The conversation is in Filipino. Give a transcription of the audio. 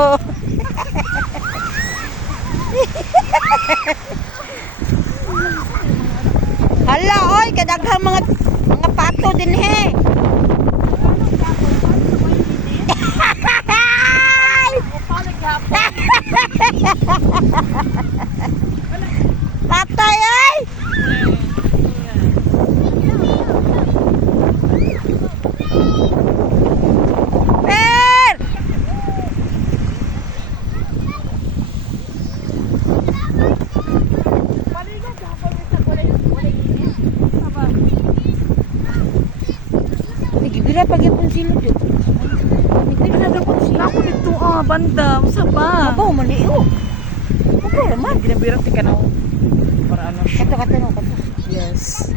Oh. Hala, oy, kadaghang mga pato din he. Patay ay. Per! Nagibira pag yapon sila dyan. Ako dito banda, usa ba? Mabaw, maliw. Mabaw, man. Ginabirang ti kanaw. Para ano? Kato, no, kato. Yes.